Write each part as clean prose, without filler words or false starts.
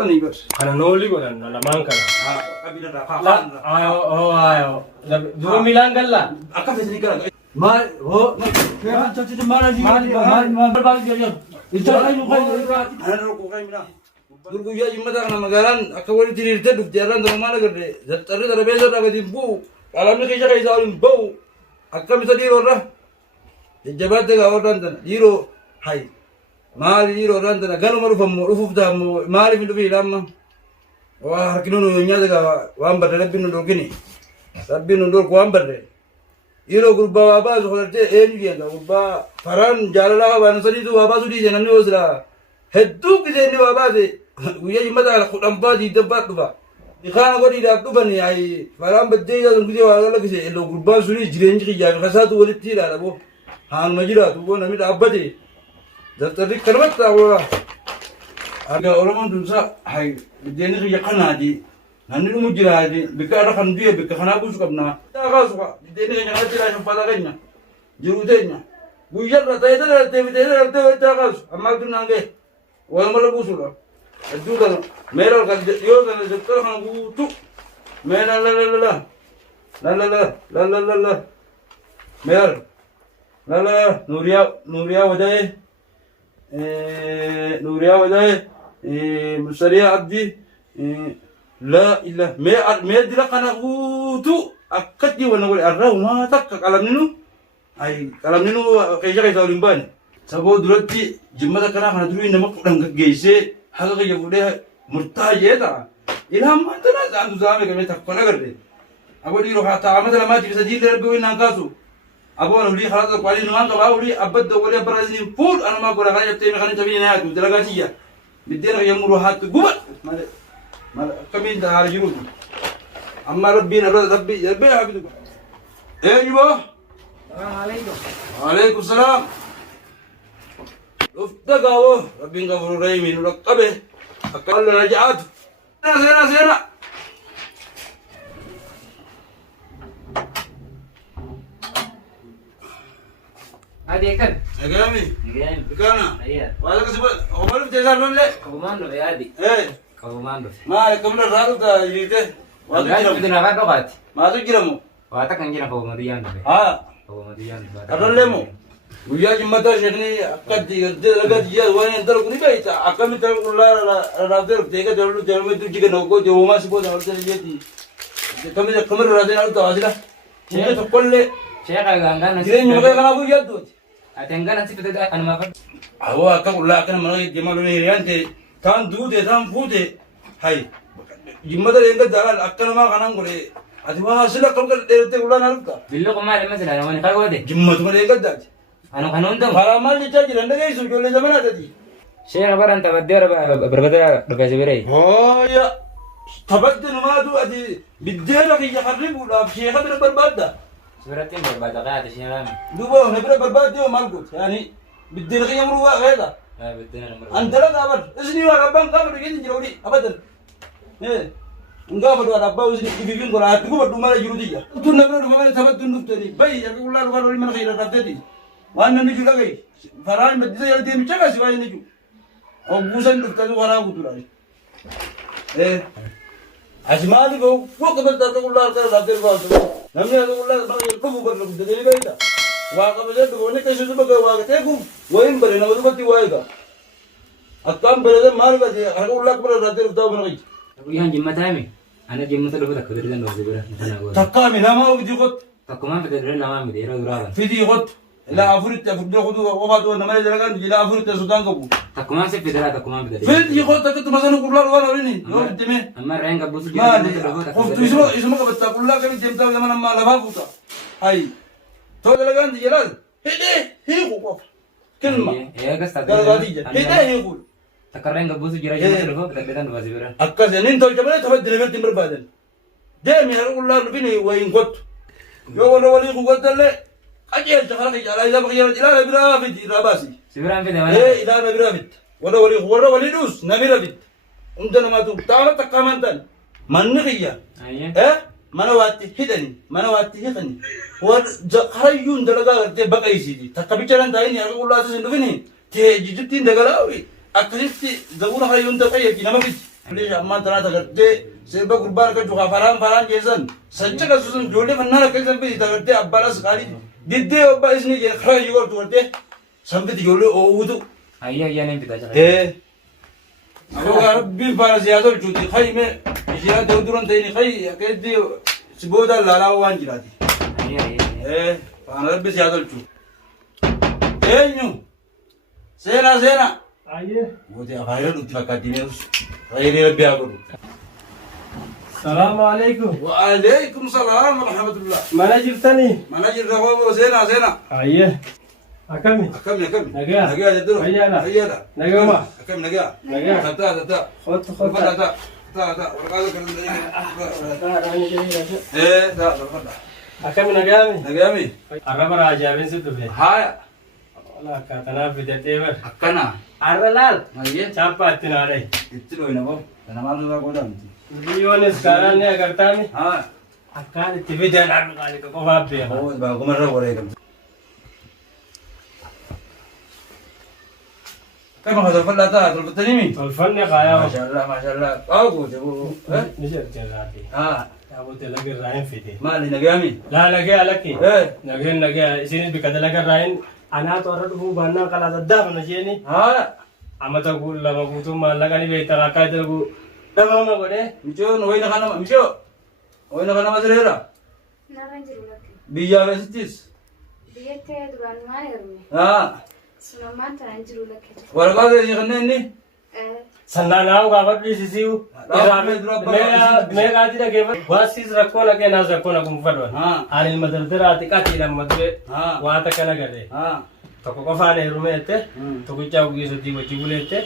Sani bas. Kana noli ko na laman kana. Kabila na La, ayo. Dua milang galla. Akka fesini kala. Mal, ho, kaya chachi de mara ji, mal bang dia. Itu ay no kay. Ano ko kay mina. Durgu ya jimata kana magalan akka wali tirirte duk jalan do mala gade. Zattare dara beza daga dimbu. Alam ne kaya kay salim bau. Akka misadi orra. Jabate ga orra dan diro hay. Mal diro orra dan ganu maru famu ufuf da mal mi dubi lamma. Wa harkinu nya daga wamba da rabbinu do gini. Rabbinu do ko wamba Iro gurba waba zoharte enviya gurba faran jalala wan sadi tu waba sudi jenamni osra heddu kizeni waba se uya jimata ala khudamba di dabba duba ikhana godi da dubani ai faran badde ga ngudi wala kise elo gurba sudi jirenji khiya khasatu walitti la bo han majira tu bo nami abbati daftari kalmat ta wala aga oromo dunsa hay deni khiya qanadi Nanti lu mujira di, bika ada kan dia, bika kan aku suka benar. Tak kau suka, di sini kan ada yang pada kanya, jurutenya. Bujar rata itu rata kau, amal tu nangge, orang malu busuk. Itu kan, merah kan, yo kan sekarang kan butuh, merah la, merah, Nuria wadai, Musaria Abdi, La ilah me dila kana utu akati wana wala arau ma tak kalam ninu ay kalam ninu kayja kay tawlimban sabo durati jimada kana duru ina makudang geise haga kay bude murtaje ta ilham mantana zandu zame kame takona garde abo diro hata amada ma ji sajil rabbi ina kasu abo wana li khalas qali numan ka bawli abad wala barazini full ana ma gora kaya temi kana tabina tu dalagatiya bidena yamuru hat gubat kami dah hari jurut. Amma Rabbi habidu. Ayyuh. Assalamualaikum. Waalaikumsalam. Uftagawo Rabbi ghafurur rahim nulaqabe. Akal raja'at. Sena. Adi kan? Agami. Again. Kana. Iya. Wala kasi ba umar bitasan mamle. Komando ya Adi. Komando. Ma kamna raru ta yite. Wala kita na ka dokat. Ma tu kiramu. Wata kan gina komando yan. Komando yan. Arallemu. Uya jimata shekni akadi agadi ya wani ndar kuni baita akami tar ulla radar tega dalu dalu tu jiga nogo jo ma sibo dalu tele yeti. Kami da kamar radar alu tawasila. Mungkin to kolle. Sheka gangana. Jire nyuga kana bu yaddu. Atengana sipeta anu makan. Awa ka ulla kana mana jemalu ne yante tan dude tan fude hay jimata lenga dalal akkana ma kana ngore adi wa asila kamgal dete ulla naluka. Billo kumare masala wani ka gode. Jimmatu ma lenga dal. Anu kanundam. Haramal ni caji randa gay su jolle zamana tadi. Sheka baran tabadder berbeda berbeda. Oh ya. Tabadder ma du adi bidera ki yaqribu la sheka berbada. Suratin berbeda ka ati sheka. Dubo hebra berbada yo malgut yani bidera ki yamru wa gada. Bedena nomor. Antara kabar isni wa rabban kabar gini jawdi abadan. Enggak pada ada bau sini ibibin kola atu ko dumara jurudiya. Tu nebra dumara tabaddur nuftani bay ya ulla ko ri man khira tadi. Wana niju lagi, faran medida ya dia mencaga sih wajah niju. Oh busan tu tadi orang aku tu lagi. Asmani ko, gua kabar tadi ular kan rakyat gua tu. Namanya tu ular bang yang kamu berlaku jadi baik tak. Wah kabar tu gua ni kasih tu bagai wah kita aku, gua ini beri nama tu bati wah itu. Atam beri mar bati, aku ular kabar rakyat tu bang lagi. Tapi yang jimat kami, anak jimat tu lepas kebetulan dua sebelah. Takkan nama aku jukut. Takuman kebetulan nama mi dia uraran. Fidi kot. لا أفرت أفرت خدوا وقعدوا أنا ما أدري كان لا أفرت السودان كبو. تكمان سيف بدرا تكمان بدرا. فين يخوت تكت مثلا كلها الوان أوريني. يوم الدمه. أما رأينا قبل سجى. ما أدري. خفت اسمه كبت كلها كم جمتا لما ما لفا كوتا. هاي. تو ده لكان تجلال. هي خوف. كلمة. إيه قصة. هي هي خوف. تكررين قبل سجى رأينا تلفا بدرا دوا زبرا. أكاد نين تو جبنا تفضل دليل تمر بعدين. ده مهر كلها نبيني وين قط. يوم الأولي قط الله. أجل تخلق إلى إذا بقي إلى نبي رافد راباسي. سبران في دماغ. إيه إلى نبي رافد. ولا ولي دوس نبي رافد. عندنا ما تو تعال تكمن تان. من نقيا. إيه mana wati hidani mana wati hidani wa harayun dalaga te bagai sidi takabicaran ta ini aku ulah sin duvini te jijutin dagalawi akristi daguna harayun ta kai ki namabit Please ammaan tanaa tagartee sirba gurbaa akka juqaa faraan keessan sancha kasusan ijoollee fannaan akka isan biti tagartee abbaalas qaalii diddee abbaa isni jee karaa iyyuu gortu gartee sanbiti ijoollee oowwutu. Ayyaa niin bitaa jira. Akka rabbiin faana siyaa tolchuuti qayyime ishiyaa ta'u duran ta'ini qayyi akka itti si booda laalaa waan jiraati. Faana rabbi siyaa tolchu. Eenyu seenaa. Ayyee. Wote afaan dhufti fakkaattineerus qayyiree rabbi haa godhu. Salaamu alaikum. Waalaikum salaam wa rahmatullah. Mana jirtanii? Mana jirra hoo seenaa. Ayyee. Akkami? Akkami. Nagaa. Nagaa jettiro. Fayyaadha. Nagama. Akkami nagaa. Nagaa. Tataa. Kottu. Tataa. Warqaata kan ta'a. Akkami nagaami? Nagaami. Arraba raajaabiin si dhufe. Haaya. Wala akkatanaaf bitatee bar. Akkana. Arra laal. Mayyee. Chaappaa itti naadhay. Itti dhooyina moo. Kana maal irraa qoodamti. Biyyoonis kaaraan ni agartaami. Haaya. Akkaan itti fidan arra qaaliqa qofaaf beeka. Oo baakuma irra wareegamti. Kama ka tolfallaa ta'a tolfattanii mi? Tolfanne qaayaa. Maashaallah. Qaawa goote boo. Ni jarjarraati. Haa. Taabota lagarraa hin fide. Maali nagaami? Laa nagee alakki. Eh. Nagee isinis bikkata lagarraa hin anaatu har'a dhufuu baannaan qalaa saddaaf na jeeni. Haaya. Amata lama guutuu maallaqa ni beektan akka dalgu dhabama godhee. Michoon wayna kana masireera. Narraan jiru lakke. Biyyaa keessattis. Biyyatti duraan maal hirme? Haa. Sunammaan tanaan jiru lakke. Waraqaa keessi kanneen inni. Sannaa gaafadhu isisiu. Meeqaati dhageeffatu. Waasiis rakkoo nageenaas rakkoo nagum fadwan. Ani ilma daldaraati qatiidhaan madure waa takka nagadhe. Tokko qofaan heerumeette tokkichaa gugeessotii wajji buleette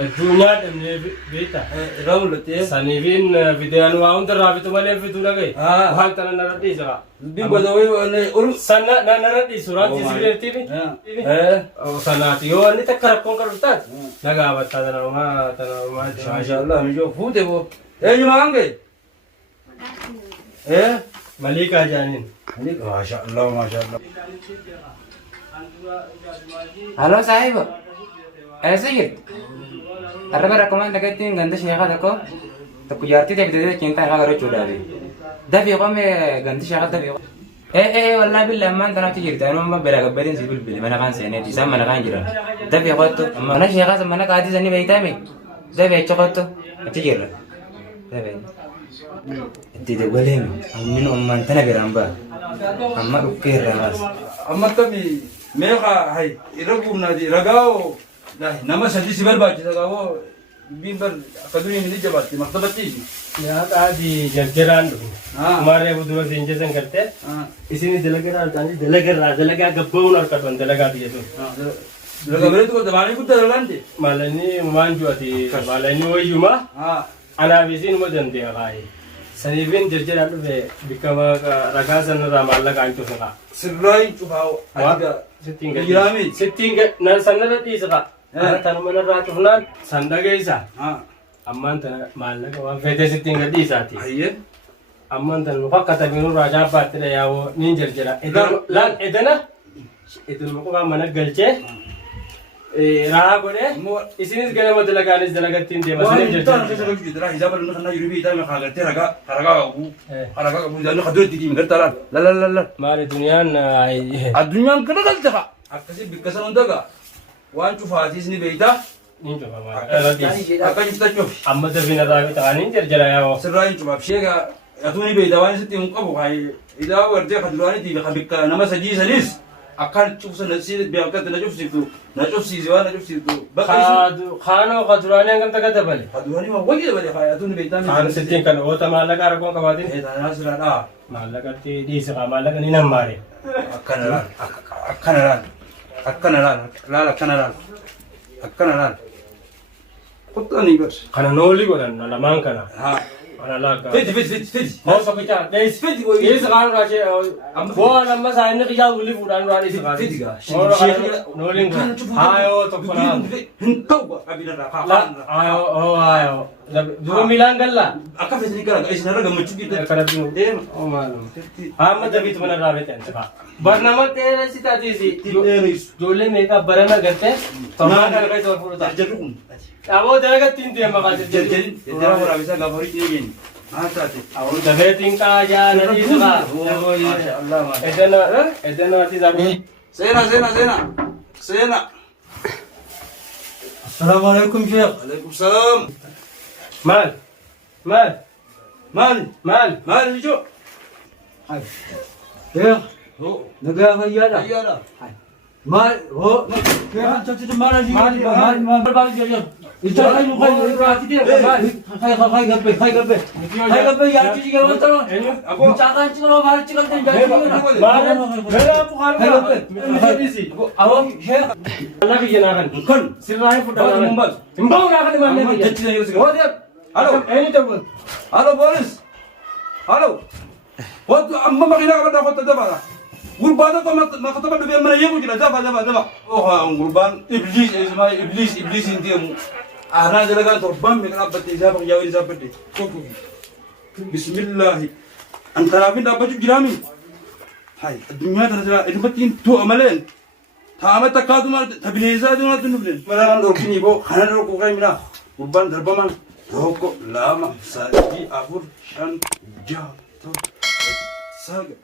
addunyaa dhabnee beekta. Irraa mul'attee. Saniifiin fideen waa hundarraa fitu malee fituu dhagaye. Waan kana narra dhiisa. Dubbiin gosa wayii ol. Sanna narra dhiisu raatti sibileettiifi. Sanaati yoo inni takka rakkoon qabu taate nagaa battaa tanaumaa. Maashaallah mijoo fuute boo. Eenyumaa kan ka'e? Maliikaa jaaniin. Maashaallah. Halo sahiba. Sige. Arraba rakkumaan dhagaittiin ganda sheekaa tokko jaartii ta'e bitee cintaa irraa garachuudhaaf. Dafii qomee ganti sheekaa dafii qomee. Wallaahi billee ammaan tanaatti jirti. Ani amma bira gabbadeen si bilbile mana kaan seeneeti. Isaan mana kaan jiran. Dafii qottu. Mana sheekaa mana qaatii sanii beeytaame. Dafii achi qottu. Achi jirra. Dafii. Itti dabaleen ammin ummaan tana biraan ba'a. Amma dhukkee irraa baas. Amma akkamii meeqa hay irra buufnaati ragaa'oo nama sadii si barbaachisa gaaboo dubbiin bar akka durii mini jabaatti maktabattiisi. Nyaata adii jarjaraan dhufu. Maarree fuuldura siin jesan gartee. Isin dalagaa ta'anii dalagaa gabbaa'uun harkatuun dalagaa biyya tun. Dalagaa bireetu qabda maalii guddaa dalaante? Maalanni maan ju'ati maalanni wayyumaa. Anaaf isin immoo dandeenya baay'ee. Saniifin jarjaraan dhufe bikka ragaa sanarraa maallaqaan cufa. Sirraayin cufaa sittiin sanarra dhiisa. Tanuma narraa cufnaan san dhageessa. Ammaan tana maallaqa waan fedhe sittiin gad dhiisaati. Ammaan tana nu fakkaata binurraa shaabbaatti dha yaa'oo niin jarjara. Laan edana eduma qofaan mana galchee raa godhee isinis ganama dalagaanis dalagattiin deema. Waan itti keessa jira hisaaba lana kana yurbii isaa maqaa gartee ragaa qabu jaanni kadoo itti diimi gartaaraan lalala. Maali duniyaan addunyaan kana galte haa akkasii bikka sana hundagaa waan cufaatiis ni beeytaa. Niin cufa maali. Akka cuftachuuf. Amma dafina raafi ta'anii jarjara yaa'oo. Sirraa hin cufaaf sheegaa atuu ni beeytaa waan isitti hin qabu idaa gartee kaduraanitii fi bikka nama sadii sanis. Akkaan cufsa nasiir beekatti na cufsiiftu na cufsiisi waan na cufsiiftu. Kaanoo kaduraanii hangam takka dabale. Kaduraanii waan wayii dabale atuun beektaa. Kaan sittiin kan oota maallaqa rakkoon qabaatin. Taanaa siraadhaa. Maallaqatti dhiisa maallaqa ni nammaare. Akkana laal. Qottanii bar. Kana noolli godhan lamaan kana. Kana laaggaa. Fedi. Hoosa bichaa dhees. Dhiisa kaan raashee. Bu'aan amma isaa inni qiyyaa wulli fuudhaan duraa dhiisa kaan. Fedi gaa. Nooliin kun. Haayoo tokko naa. Hin ta'u abidara. Haayoo. Dua milaan galla. Akka feesanii gara isinarra gammachuu gidduu. Karabinu. Deema. Oh maalum. Amma dabiitu mana raawwate antifa. Barnama dheeraa si taatisi. Ijoollee meeqa barana gartee. Tomaa kana keessa wal fuudhuta. Jarjarri kun. Dhaaboo dalagatti hin deema kaa jarjarri. Jarjarri. Jarjarri waraabisaa gaafa horii dhiyeenya. Haa taate. Awon dabeetiin qaajaa nadii suqa. Edana ati zabi. Seena. Assalamu alaikum Sheikh. Alaikum salam. Maal. Maal hijo. Sheikh, Ho. nagaa fayyaadha. Ayyaadha. Maal Sheikh maal barbaadu jira. Ija kai raati de kai gabbe yaati jiga wanta. Mucha kan chikalo baal chikal den jaati. Awam Sheikh Allah ki janakan. Kan. Sirrahi fudhana. Mumbal. Imbau nakan manne. Jechi na yusik. Halo. Ini tabun. Halo polis. Halo. Waktu amma makina kada kota dabara. Gurban ko makataba dubi mana yego jira daba. Oh gurban iblis intimu. Ahna jalaga torban me kana batte jaba yawi zabde. Koku. Bismillah. Antara bin dabaju jirami. Hai, dunia terjadi edbatin tu amalen. Tama takadu mal tabineza duna tunublen. Malan dorkini bo hanan ko kai mina. Gurban darbaman. Roko lama sadi afur shan ja to saga